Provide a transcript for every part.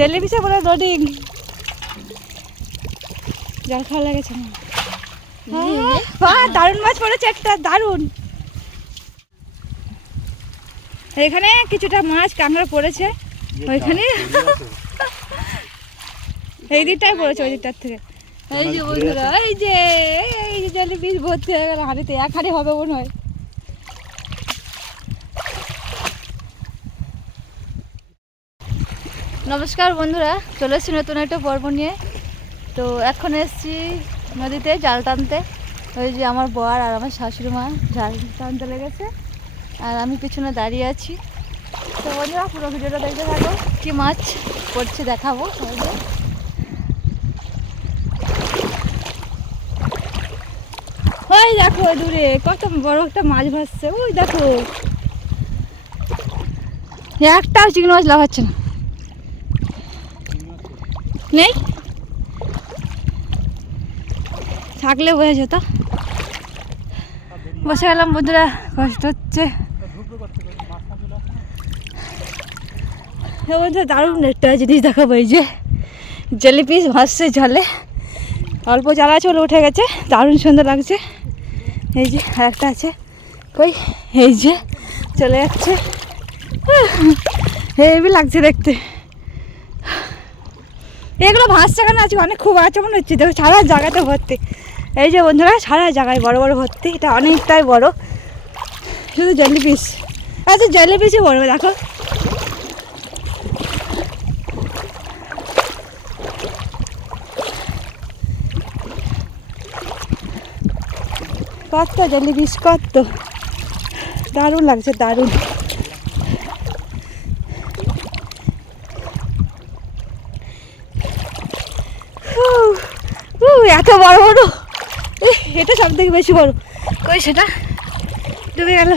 জেলিফিশে বলে লোডিং জল খাওয়া লেগেছে না। দারুণ মাছ পড়েছে একটা, দারুণ। এখানে কিছুটা মাছ কাঁকড়া পড়েছে, ওইখানে এই দিকটাই পড়েছে, ওই দিকটার থেকে। এই যে বন্ধুরা, এই যে জেলিফিশ ভর্তি হয়ে গেল হাঁড়িতে, এক হাঁড়ি হবে মনে হয়। নমস্কার বন্ধুরা, চলে এসেছি নতুন একটা পর্ব নিয়ে। তো এখন এসেছি নদীতে জাল টানতে। ওই যে আমার বর আর আমার শাশুড়ি মা জাল টানতে লেগেছে, আর আমি পিছনে দাঁড়িয়ে আছি। তো বন্ধুরা পুরো ভিডিওটা দেখতে থাকো, কি মাছ পড়ছে দেখাবো। ওই দেখো দূরে কত বড় একটা মাছ ভাসছে, ওই দেখো। একটাও চিংড়ি মাছ লাগাচ্ছে না, নেই। থাকলে বোঝা যেত। বসে গেলাম বন্ধুরা, কষ্ট হচ্ছে। বন্ধুরা দারুণ একটা জিনিস দেখাবো, এই যে জেলিফিশ ভাসছে জলে। অল্প জাল আছে, ওগুলো উঠে গেছে, দারুণ সুন্দর লাগছে। এই যে আর একটা আছে, কই এই যে চলে যাচ্ছে, হেভি লাগছে দেখতে। এগুলো ভাসছে কেন, আছে অনেক খুব আছে মনে হচ্ছে। দেখো সারা জায়গাতে ভর্তি, এই যে বন্ধুরা সারা জায়গায় বড় বড় ভর্তি। এটা অনেকটাই বড়, শুধু জেলিফিশ। আচ্ছা জেলিফিশই বড়, দেখো। কত জেলিফিশ, কত দারুণ লাগছে, দারুণ। এত বড় বড়, এটা সব থেকে বেশি বড়। কই সেটা ডুবে গেল।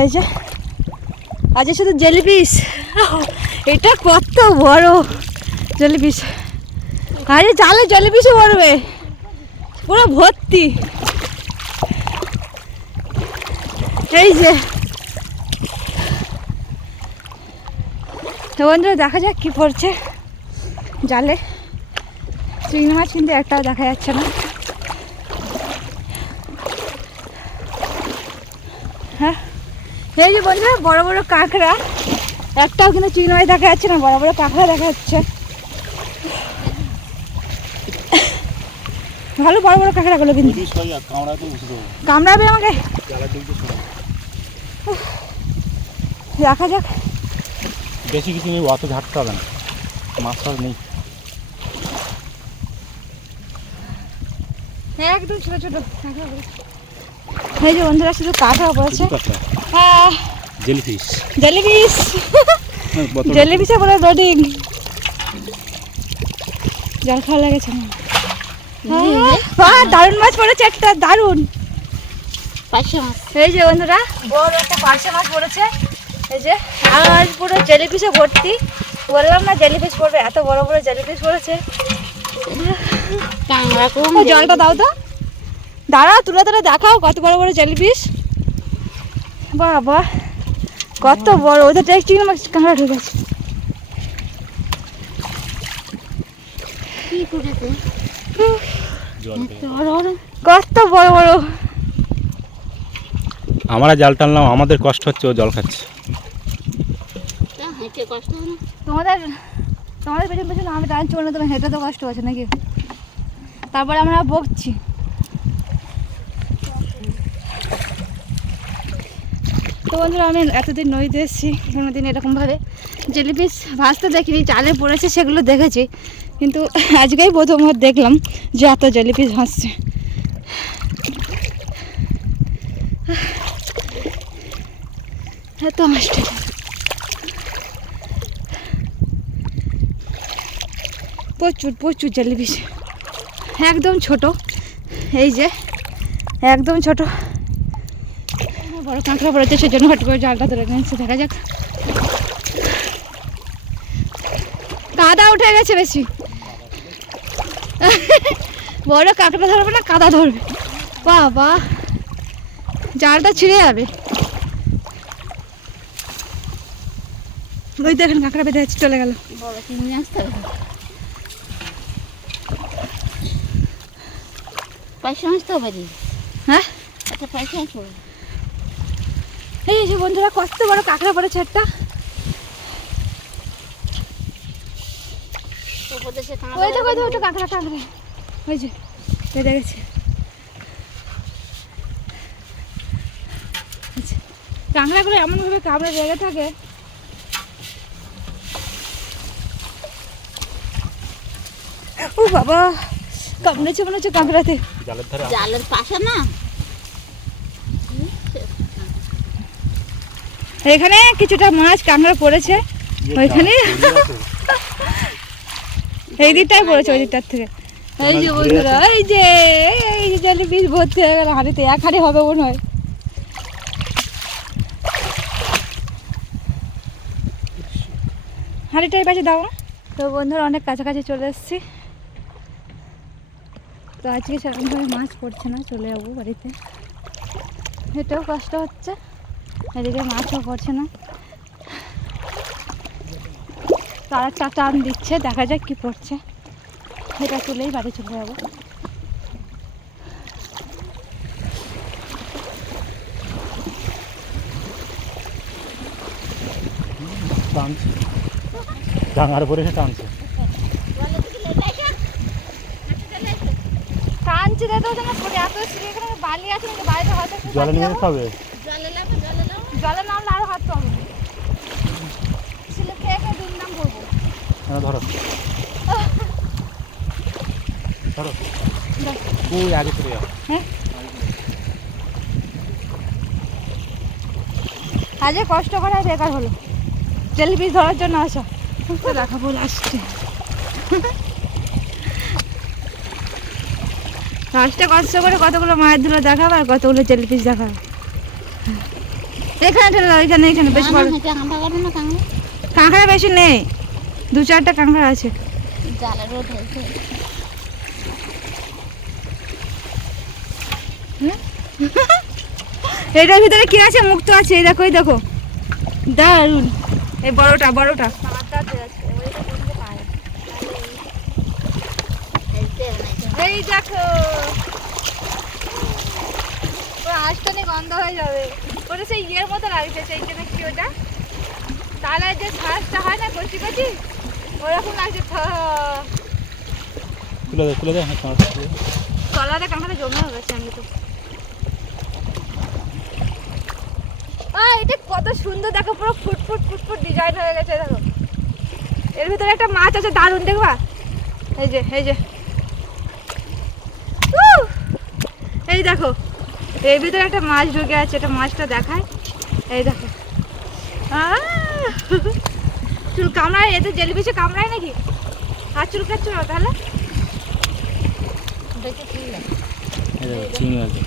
এই যে আজ শুধু জেলিফিশ, এটা কত বড় জেলিফিশ। আরে জালে জেলিফিশও পড়বে, পুরো ভর্তি। এই যে তো বন্ধুরা দেখা যাক কি পড়ছে জালে। চিংড়ি মাছ কিন্তু একটাও দেখা যাচ্ছে না। হ্যাঁ এই যে বন্ধুরা বড় বড় কাঁকড়া, একটাও কিন্তু চিংড়ি মাছ দেখা যাচ্ছে না, বড় বড় কাঁকড়া দেখা যাচ্ছে। ভালো বড় বড় কাঁকড়াগুলো কিন্তু কামড়াবে আমাকে। দেখা যাক, বেশি কিছু নেই, অত ঝাড়তে হবে না, মাছ নেই একদম ছোট ছোট কাঁকড়া। এই যে বন্ধুরা শুধু কাঁকড়া পড়েছে। হ্যাঁ জেলিফিশ, জেলিফিশ জেলিফিশে বলে লোডিং জল খাওয়া লেগেছে না। দারুণ মাছ পড়েছে একটা, দারুণ পার্শে মাছ। এই যে বন্ধুরা বড় একটা পার্শে মাছ পড়েছে, এই যে। আর পুরো জেলিফিশে ভর্তি, বললাম না জেলিফিশ পড়বে, এত বড় বড় জেলিফিশ পড়েছে। জলটা দাও তো, দাঁড়াও তুলে তুলে দেখাও কত বড় বড় জেলিফিশ। বাবা কত বড়, ওদের ট্যাক্স চিংড়ি মাছ কাঁকড়া ঢুকেছে। কত বড় বড়। আমরা জাল টানলাম, আমাদের কষ্ট হচ্ছে, ও জল খাচ্ছে। তোমাদের তোমাদের পেছন পেছন আমি টানছি, না তোমার হেঁটে তো কষ্ট হচ্ছে নাকি। তারপরে আমরা বকছি। তো বন্ধুরা আমি এতদিন নদীতে এসেছি, কোনোদিন এরকমভাবে জেলিফিশ ভাসতে দেখিনি। জালে পড়েছে সেগুলো দেখেছি, কিন্তু আজকেই প্রথমবার দেখলাম যে এত জেলিফিশ ভাসছে। এত মাছটা প্রচুর প্রচুর জেলিফিশ, একদম ছোট। এই যে একদম ছোট বড় কাঁকড়া পড়েছে, সেজন্য হট করে জালটা ধরে নিয়েছে। দেখা যাক, কাদা উঠে গেছে বেশি। বড় কাঁকড়া ধরবে না, কাদা ধরবে। বাবা জালটা ছিঁড়ে যাবে। ওই দেখেন কাঁকড়া বেঁধে আছে, চলে গেল। বড় চিংড়ি আসতে হবে। পয়সা আসতে হবে রে। হ্যাঁ আচ্ছা পয়সা আসবো। এই যে বন্ধুরা কত বড় কাঁকড়া পড়েছে একটা। উপদেশে ওই দেখো ওটা কাঁকড়া কাঁকড়া ওই যে বেঁধে গেছে। আচ্ছা, কাঁকড়াগুলো এমনভাবে কামড়ে লেগে থাকে। ও বাবা, কামড়েছে মনে হচ্ছে কাঁকড়াতে। জালের ধারে জালের পাশে না এখানে কিছুটা মাছ কাঁকড়া পড়েছে ওইখানে, এই দিকটাই পড়েছে ওই দিকটার থেকে। এই যে বন্ধুরা এই যে জলে বিষ ভর্তি হয়ে গেল হাঁড়িতে, এক হাঁড়ি হবে মনে হয়। হাঁড়িটাই পাশে দাও। তো বন্ধুরা অনেক কাছাকাছি চলে এসেছি। তো আজকে সেরকমভাবে মাছ পড়ছে না, চলে যাবো বাড়িতে। এটাও কষ্ট হচ্ছে, এদিকে মাছও পড়ছে না। তো আরেকটা টান দিচ্ছে, দেখা যাক কি পড়ছে। এটা তুলেই বাড়ি চলে যাবো। টানছে, ডাঙার পরে সে টানছে। টানছে দেখো যেন পড়ে, এত এখানে বালি আছে নাকি বাড়িতে হয়তো জলে নিয়ে যেতে হবে। জলে নামলে আরো হাত পাবো, ছেলে খেয়ে খেয়ে দুর্নাম করবো। হ্যাঁ ধরো ধরো, ওই আগে চলে যাও। হ্যাঁ আজকে কষ্ট করে বেকার হলো, জেলিপিস ধরার জন্য আসা। দেখাবো লাস্টে, লাস্টে কষ্ট করে কতগুলো মায়ের ধুলো দেখাবো আর কতগুলো জেলিপিস দেখাবো। এখানে ঠেলে দাও, এখানে এখানে বেশি বড় কাঁকড়া বেশি নেই, 2-4টা কাঁকড়া আছে। জালেরও ধরছে। এটার ভিতরে কি আছে? মুক্ত আছে, এই দেখো এই দেখো, দারুন। এই বড়টা বড়টা এই দেখো, আঁশটানি গন্ধ হয়ে যাবে। ওটা সেই ইয়ের মতো লাগছে, সেই জন্য কি ওটা তাহলে যে ছাঁচটা হয় না কচি কচি, ওরকম লাগছে। তুলে দে তুলে দে, হ্যাঁ তলাতে কাঁকড়া জমে গেছে। আমি তো এটা কত সুন্দর দেখো, পুরো ফুটফুট ফুটফুট ডিজাইন হয়ে গেছে। দেখো এর ভিতরে একটা মাছ আছে দারুণ, দেখবা এই যে এই যে এই দেখো এর ভিতরে একটা মাছ ঢুকে আছে। এটা মাছটা দেখায়, এই দেখো। চুল কামড়ায়, এতে জেলিফিশে কামড়ায় নাকি? আর চুল কাটছো না তাহলে? চিংড়ি আছে,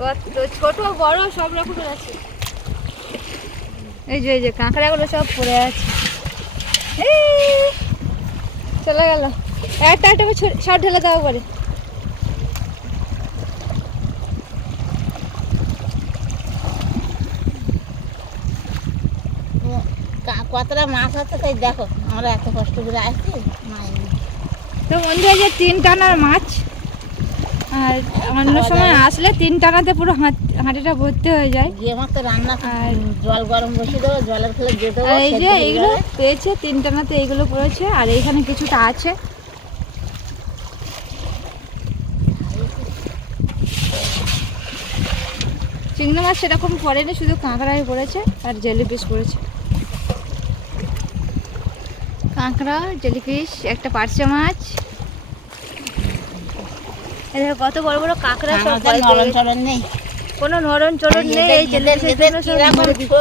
কত ছোট বড় সব রকমের আছে। এই যে কাঁকড়াগুলো সব পড়ে আছে। চলে গেল একটা একটা সব ঢেলে দেওয়া পরে। কতটা মাছ আছে তাই দেখো, আমরা এত কষ্ট করে আসছি মায়ের। তো বন্ধু এই যে 3 টানার মাছ, আর অন্য সময় আসলে 3 টানাতে পুরো হাঁটিটা ভর্তি হয়ে যায়। গিয়ে মাত্র রান্না আর জল গরম বসিয়ে দেবো, জলের ফেলে দিয়ে দেবো। এই যে এইগুলো পেয়েছে 3 টানাতে, এইগুলো পড়েছে। আর এইখানে কিছুটা আছে। চিংড়ি মাছ সেরকম পড়েনি, শুধু কাঁকড়াই পড়েছে আর জেলিফিশ পড়েছে। কাঁকড়া, জেলিফিশ, একটা পার্শে মাছ। এদের কত বড় বড় কাঁকড়া, সব নরম চলন নেই, কোনো নরম চলন নেই। এই জেলিফিশের জন্য সব মরে গেছে।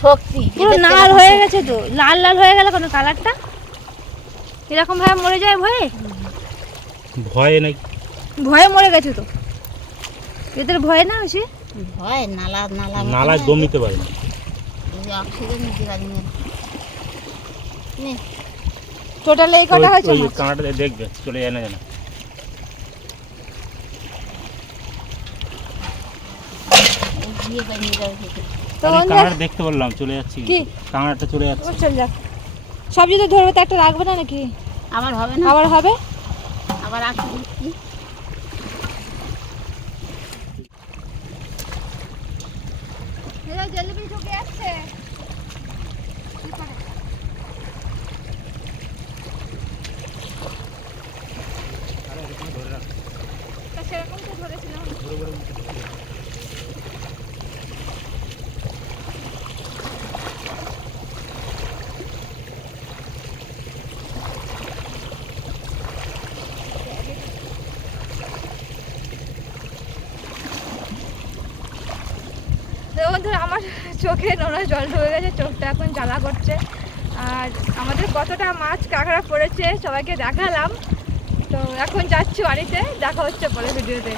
শক্তি পুরো লাল হয়ে গেছে তো, লাল লাল হয়ে গেল কোনো কালারটা, এরকম ভাবে মরে যায় ভয়ে। ভয়ে নাকি? ভয়ে মরে গেছে তো, এদের ভয় না বেশি। ভয় নালা নালা নালায় দম নিতে পারে না, অক্সিজেন নিতে পারি না। টোটাল এই কটা হয়েছে ওই মাছ। কাঁটাটা দেখবে চলে যায় না জানা। গিয়ে নিয়ে যাবে। তো আরে বন্ধুরা কাঁকড়া দেখতে বললাম, চলে যাচ্ছি। কি? কাঁকড়াটা চলে যাচ্ছে। চল যাক, সব যদি ধরবে তো একটা রাখবে না নাকি? আবার হবে না, আবার হবে। আবার আসতে দিচ্ছি। জলদি ঢুকে আসছে। সেরকম তো ধরেছিলাম। বন্ধুরা আমার চোখে নোনা জল ঢুকে গেছে, চোখটা এখন জ্বালা করছে। আর আমাদের কতটা মাছ কাঁকড়া পড়েছে সবাইকে দেখালাম। তো এখন যাচ্ছি বাড়িতে, দেখা হচ্ছে পরে ভিডিওতে।